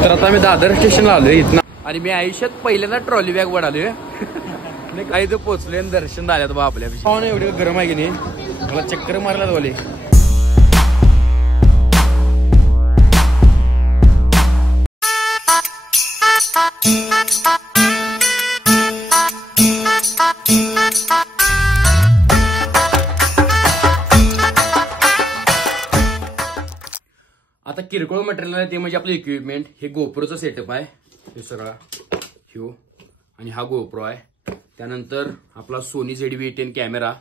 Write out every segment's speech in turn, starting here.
तर आता मी दादर स्टेशनला आलोय इथनं आणि मी आयुष्यात पहिल्यांदा ट्रॉली बॅग वर आलोय. काही तर पोहोचले आणि दर्शन झाल्यात बा आपल्या एवढी गरम आहे की नाही मला चक्कर मारल्यात वाले. आता किरकोळ मटेरियल आहे ते म्हणजे आपलं इक्विपमेंट. हे गोप्रोचं सेटअप आहे हे सगळा ह्यो आणि हा गोप्रो आहे. त्यानंतर आपला सोनी ZV-10 कॅमेरा,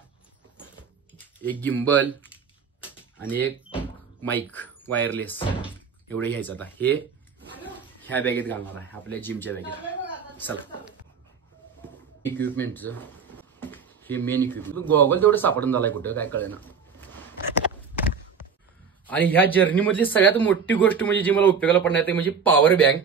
एक गिम्बल आणि एक माईक वायरलेस एवढे घ्यायचं. आता हे ह्या बॅगेत घालणार आहे आपल्या जिमच्या बॅगेत. चला इक्विपमेंटचं हे मेन इक्विपमेंट. गॉगल तेवढं सापडून झालाय कुठं काय कळेना. आणि ह्या जर्नी मधली सगळ्यात मोठी गोष्ट म्हणजे जी मला उपयोगाला पडणार ते म्हणजे पॉवर बँक.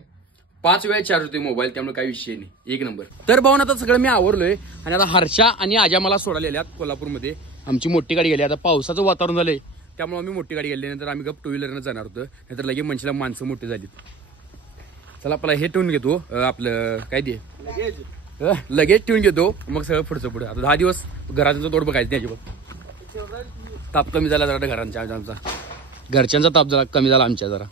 5 वेळा चार्ज होते मोबाईल, त्यामुळे काही विषय नाही, एक नंबर. तर भाऊन आता सगळं मी आवरलोय आणि आता हर्षा आणि आजा मला सोडायला आल्यात कोल्हापूरमध्ये. आमची मोठी गाडी गेली. आता पावसाचं वातावरण झालंय त्यामुळे आम्ही मोठी गाडी गेली. नंतर आम्ही गप 2 व्हीलरनं जाणार होतो, नाहीतर लगेच मनशीला माणसं मोठी झाली. चला आपला हे ठेवून घेतो आपलं काय दे लगेच ठेवून घेतो, मग सगळं पुढचं पुढे. आता 10 दिवस घराचं तोड बघायचं नाही अजिबात. ताप कमी झाला जरा घरांचा आमचा, घरच्यांचा ताप जरा कमी झाला आमच्या जरा.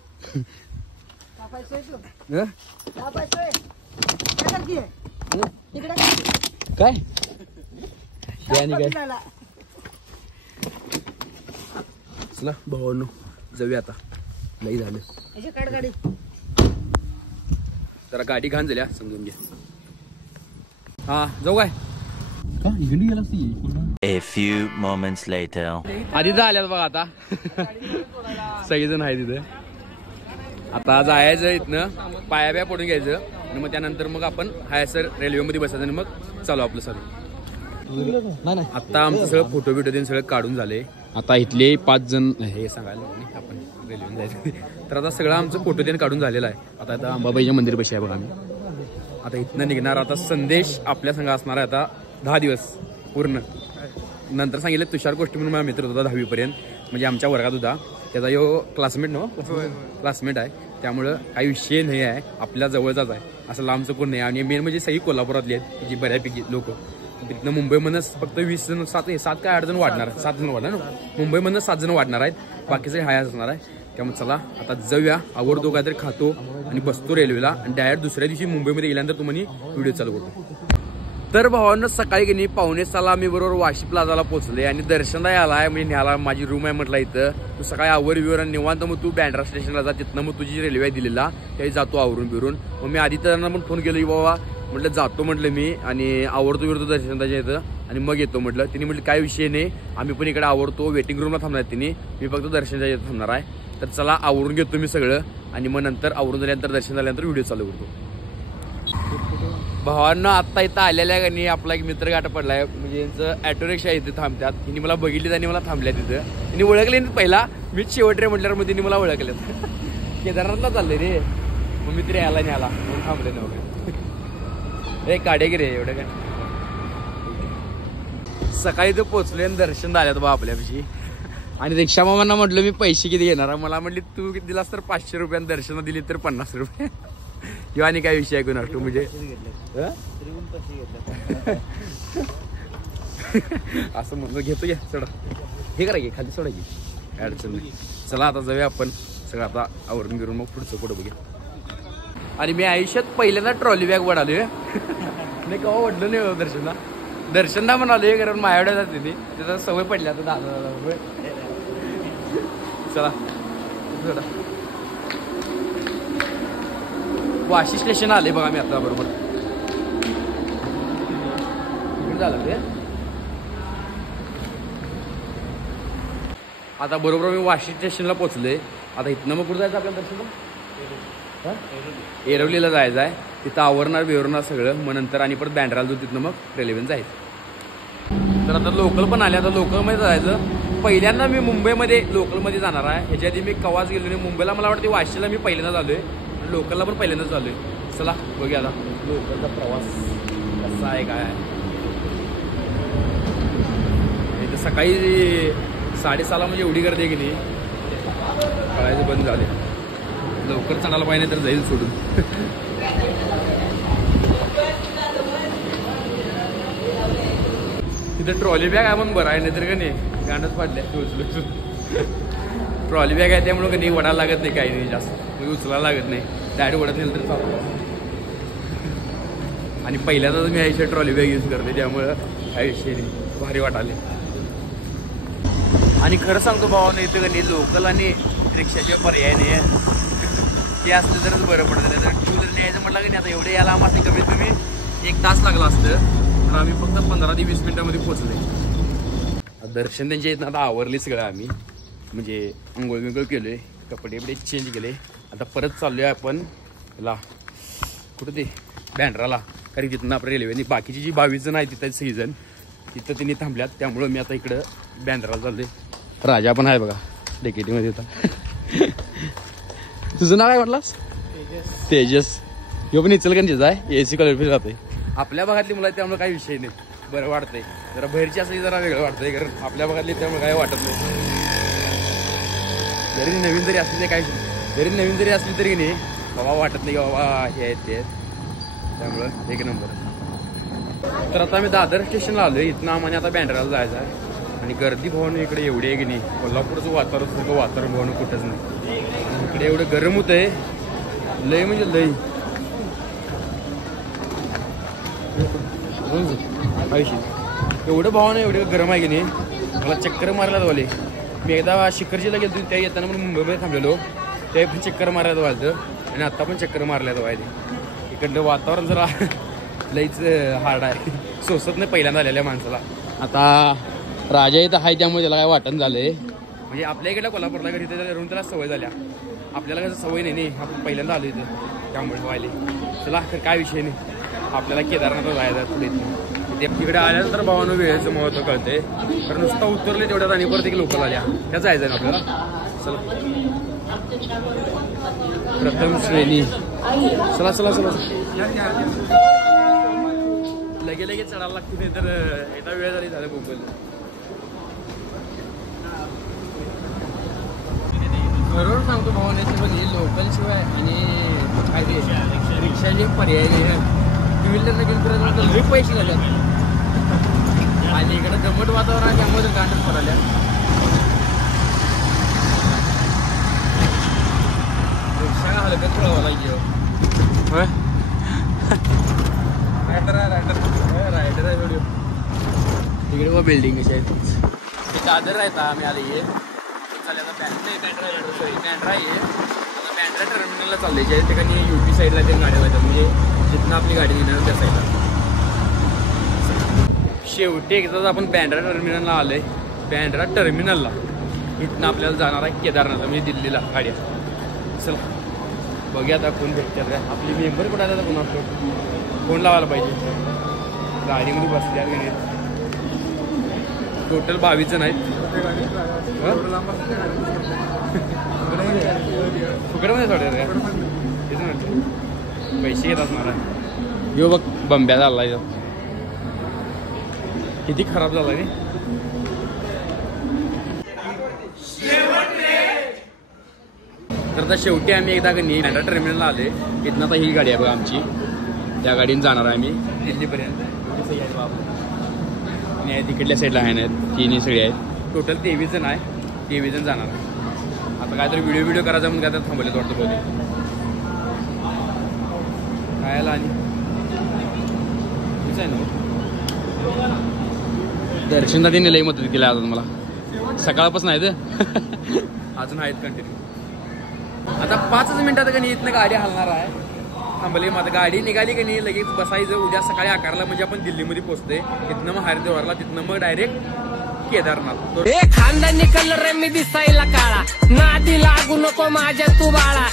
काय चला भावांनो जाऊया आता, लई झालं जरा गाडी घाण झाल्या समजून घ्या. हा जाऊ काय A few moments later. आधी आल्यात बघा आता सगळेजण आहे तिथे. आता जायचं इथनं पाया बिया पडून घ्यायचं आणि मग त्यानंतर मग आपण हायसर रेल्वेमध्ये बसायचं आणि मग चालू आपलं सगळं. आता आमचं सगळं फोटो बिटो देऊन सगळं काढून झाले. आता इथले 5 जण हे सांगायला आपण रेल्वेने जायचं. तर आता सगळं आमचं फोटो देऊन काढून झालेलं आहे. आता अंबाबाईच्या मंदिर बशी आहे बघा आम्ही. आता इथनं निघणार. आता संदेश आपल्या संघ असणार आहे आता 10 दिवस पूर्ण. नंतर सांगितलं तुषार गोष्टी म्हणून माझा मित्र होता 10वी पर्यंत, म्हणजे आमच्या वर्गात होता. त्याचा यो क्लासमेट क्लासमेट आहे, त्यामुळं काही विषय नाही आहे, आपल्या जवळचाच आहे, असं लांबचं कोण नाही. आणि मेन म्हणजे सगळी कोल्हापुरातली आहेत जी बऱ्यापैकी लोक. तिथनं मुंबईमधूनच फक्त 20 जण 7 काय 8 जण वाढणार, 7 जण वाढणार ना. मुंबईमधनं 7 जण वाढणार आहेत, बाकीचे हाय असणार आहे. त्यामुळे चला आता जाऊया, आवडतो काहीतरी खातो आणि बसतो रेल्वेला आणि डायरेक्ट दुसऱ्या दिवशी मुंबईमध्ये गेल्यानंतर तुम्हाला व्हिडिओ चालू करतो. तर भावांना सकाळी की नाही 5:45 मी बरोबर वाशी प्लाझाला पोहोचले आणि दर्शनला आलाय म्हणजे न्याला माझी रूम आहे म्हटलं इथं. तू सकाळी आवर बिवर निवांत मग तू बँड्रा स्टेशनला जा, तिथनं मग तुझी रेल्वे दिलेला त्याही जातो आवरून बिरून. मग मी आधी त्यांना पण फोन केला की बाबा म्हटलं जातो म्हटलं मी आणि आवडतो बिरतो दर्शनताच्या इथं आणि मग येतो म्हटलं. तिने म्हटलं काय विषय नाही, आम्ही पण इकडे आवडतो वेटिंग रूमला थांबणार तिने, मी फक्त दर्शनच्या इथं थांबणार आहे. तर चला आवरून घेतो मी सगळं आणि मग नंतर आवरून झाल्यानंतर दर्शन झाल्यानंतर व्हिडिओ चालू करतो. भावांना आत्ता इथं आलेल्या का नाही आपला एक मित्र गाठ पडलाय, म्हणजे यांचं ऑटो रिक्षा इथे थांबतात. तिने मला बघितली त्यांनी मला थांबल्या तिथं. तिने ओळखले पहिला मीच शेवट रे म्हटल्यावर मग तिने मला ओळखलं. केदारनाथला चाललंय रे, मग मित्र यायला नाही आला म्हणून थांबले नव्हते. एक काढे की रे एवढं काय. सकाळी तर पोचले आणि दर्शन झाल्यात बा आपल्यापाशी. आणि रिक्षा मामांना म्हटलं मी पैसे किती घेणार, मला म्हटली तू किती दिलास तर 500 रुपयांनी दर्शन दिली तर 50 रुपये. किंवा आणि काय विषय ऐकून असतो म्हणजे असं म्हणलं घेतो घ्या सोडा, हे करा घे खाली सोडा घे काय अडचण नाही. चला आता जाऊया आपण सगळं आता आवरून बिरून मग पुढचं कुठं बघूया. आणि मी आयुष्यात पहिल्यांदा ट्रॉली बॅग वडालोय. नाही केव्हा वडलं नाही दर्शनला म्हणालोय कारण माझ्याकडे जाते ती त्याचा सवय पडली आता 10,000 रुपये. चला वाशी स्टेशन आले बघा मी आता बरोबर. झालं ते आता बरोबर मी वाशी स्टेशनला पोहोचले. आता इथनं मग कुठं जायचं आपल्या दर्शनला? एरवलीला जायचं आहे, तिथं आवरणार बिवरणार सगळं, मग नंतर आणि परत बँड्राला जाऊ, तिथनं मग रेल्वेने जायचं. तर आता लोकल पण आले. आता लोकलमध्ये जायचं. पहिल्यांदा मी मुंबईमध्ये लोकलमध्ये जाणार आहे. ह्याच्या आधी मी कवाच गेलो नाही मुंबईला. मला वाटतं वाशीला मी पहिल्यांदा झालोय, लोकलला पण पहिल्यांदाच झालोय. चला बघूया आता लोकलचा प्रवास कसा आहे काय आहे. इथं सकाळी 6:30 म्हणजे एवढी गर्दी आहे की नाही कळायचं बंद झाले. लवकर चढायला पाहिजे तर जाईल सोडून. तिथं ट्रॉली बॅग आहे पण बरं आहे, नाही तर का नाही गांडच पाडल्या उचलून. ट्रॉली बॅग आहे त्यामुळे कधी वडायला लागत नाही, काही नाही जास्त उचलायला लागत नाही, डायरेक्ट वडत नेलं तर चालतं. आणि पहिल्यांदाच मी आयुष्यात ट्रॉली बॅग यूज करते त्यामुळं आयुष्य भारी वाटाले. आणि खरं सांगतो भावानं इथं का नाही लोकल आणि रिक्षाचे पर्याय नाही आहे, ते असलं तरच बरं पडतं. तर टू व्हीलर न्यायचं म्हटलं की नाही आता एवढे याला आम्हाला कमीत कमी 1 तास लागला असतं, तर आम्ही फक्त 15 ते 20 मिनिटांमध्ये पोहोचले. दर्शन त्यांच्या इथं आता आवरले सगळं आम्ही, म्हणजे अंघोळ बिंघोळ केलोय, कपडे बिपडे चेंज केले. आता परत चाललोय आपण ला कुठं ते बँड्राला, कारण तिथनं आपण रेल्वेने बाकीची जी 22 जण आहे तिथं सीझन तिथं त्यांनी थांबल्यात, त्यामुळं मी आता इकडं बँड्राला चाललोय. राजा पण आहे बघा डेकेटीमध्ये होता. तुझं नाव काय म्हटलास? तेजस. ह्यो पण इचलकरंजीचा आहे, AC कॉलेज राहते. आपल्या भागातली मुलं आहेत त्यामुळे काही विषय नाही, बरं वाटतंय. जरा बाहेरची असली जरा वेगळं वाटतंय, कारण आपल्या भागातली त्यामुळे काही वाटत नाही. जरी नवीन जरी असली तरी नाही बाबा वाटत नाही की बाबा हे आहेत ते आहेत, त्यामुळं एक नंबर. तर आता आम्ही दादर स्टेशनला आलोय, इथनं आम्हाला आता बँड्राला जायचं आहे. आणि गर्दी भावनं इकडे एवढी आहे की नाही, कोल्हापूरचं वातावरण भावनं कुठंच नाही. इकडे एवढं गरम होत आहे, लय म्हणजे लय. एवढं भावना एवढं गरम आहे की नाही, मला चक्कर मारायला वाले. मी एकदा शिखरजीला गेलो त्या येताना म्हणून मुंबईमध्ये थांबलेलो, ते पण चक्कर मारायला व्हायचं आणि आत्ता पण चक्कर मारल्यात व्हायचे. इकडलं वातावरण जरा लईच हार्ड आहे, सोसत नाही पहिल्यांदा आलेल्या माणसाला. आता राजा इथं आहे त्यामुळे त्याला काय वाटण झालंय, म्हणजे आपल्या इकडल्या कोल्हापूरला घरी राहून त्याला सवय झाल्या, आपल्याला कसं सवय नाही, आपण पहिल्यांदा आलो इथं त्यामुळे व्हायले. चला काय विषय नाही, आपल्याला केदारनाथला जायचं पुढे. तिकडे आल्यानंतर भावानं वेळेचं महत्त्व कळते, कारण नुसतं उतरले तेवढ्यात आणि परत एक लोकल आल्या त्या जायचं ना आपल्याला. चला प्रथम श्रेणी, चला चला चला लगेच चढायला लागते, नाही तर एकदा वेळ झाली झालं मुंबईला. बरोबर सांगतो भावाने, पण हे लोकल शिवाय आणि काय ते रिक्षाचे पर्याय नाही. टू व्हीलरला गेलं तर लई पैसे झाले आणि इकडे दमट वातावरण आहे त्यामुळे गांडच पडाल्या. रिक्षा हलकत पळावा लागेल. रायडर आहे व्हिडिओ तिकडे व बिल्डिंग कशी आहे दादर आहे. आम्ही आले ये चालेल आता बँड्रा आहे. आता बँड्रा टर्मिनलला चालले ज्या ठिकाणी UP साईडला ते गाड्या जातात, म्हणजे जिथनं आपली गाडी येणार त्या साईडला. शेवटी एकदाच आपण बँड्रा टर्मिनलला आलोय. बँड्रा टर्मिनलला इथनं आपल्याला जाणार आहे केदारनाथ, म्हणजे दिल्लीला गाड्या. चला बघूया आता कोण भेटतात काय, आपली मेंबर कुठं आता कोण असतो, फोन लावायला पाहिजे. गाडीमध्ये बसल्या की नाही, टोटल 22 जण आहेत. फुकटमध्ये सोडतात काय तेच म्हणतो, पैसे घेत असणार आहे. यो बघ बंब्या झाला किती खराब झाला रे. तर आता शेवटी आम्ही एकदा कधी बँड्रा टर्मिनलला आले. इथनं आता ही गाडी आहे बघा आमची, त्या गाडीने जाणार आहे आम्ही दिल्लीपर्यंत. आणि तिकडल्या साईडला आहे ना तिन्ही सगळे आहेत, टोटल 23 जण आहे. 23 जण जाणार आहे. आता काहीतरी व्हिडिओ करायचा म्हणून काय तर थांबवलेत वाटतं बोलते काय आला. आणि आहे ना दर्शनला त्यांनी लई मदत केली अजून मला, सकाळपासून आहेत अजून आहेत कंटिन्यू. आता 5 मिनिटात का नाही इथनं गाडी हलणार आहे. थांबले मग गाडी निघाली की नाही लगेच बसायचं. उद्या सकाळी 11ला म्हणजे आपण दिल्लीमध्ये पोहोचते. तिथनं मग हरिद्वारला, तिथनं मग डायरेक्ट केदारनाथ. खानदानी कलर मी दिसायला काळा, नादी लागू नको माझ्या तू बाळा.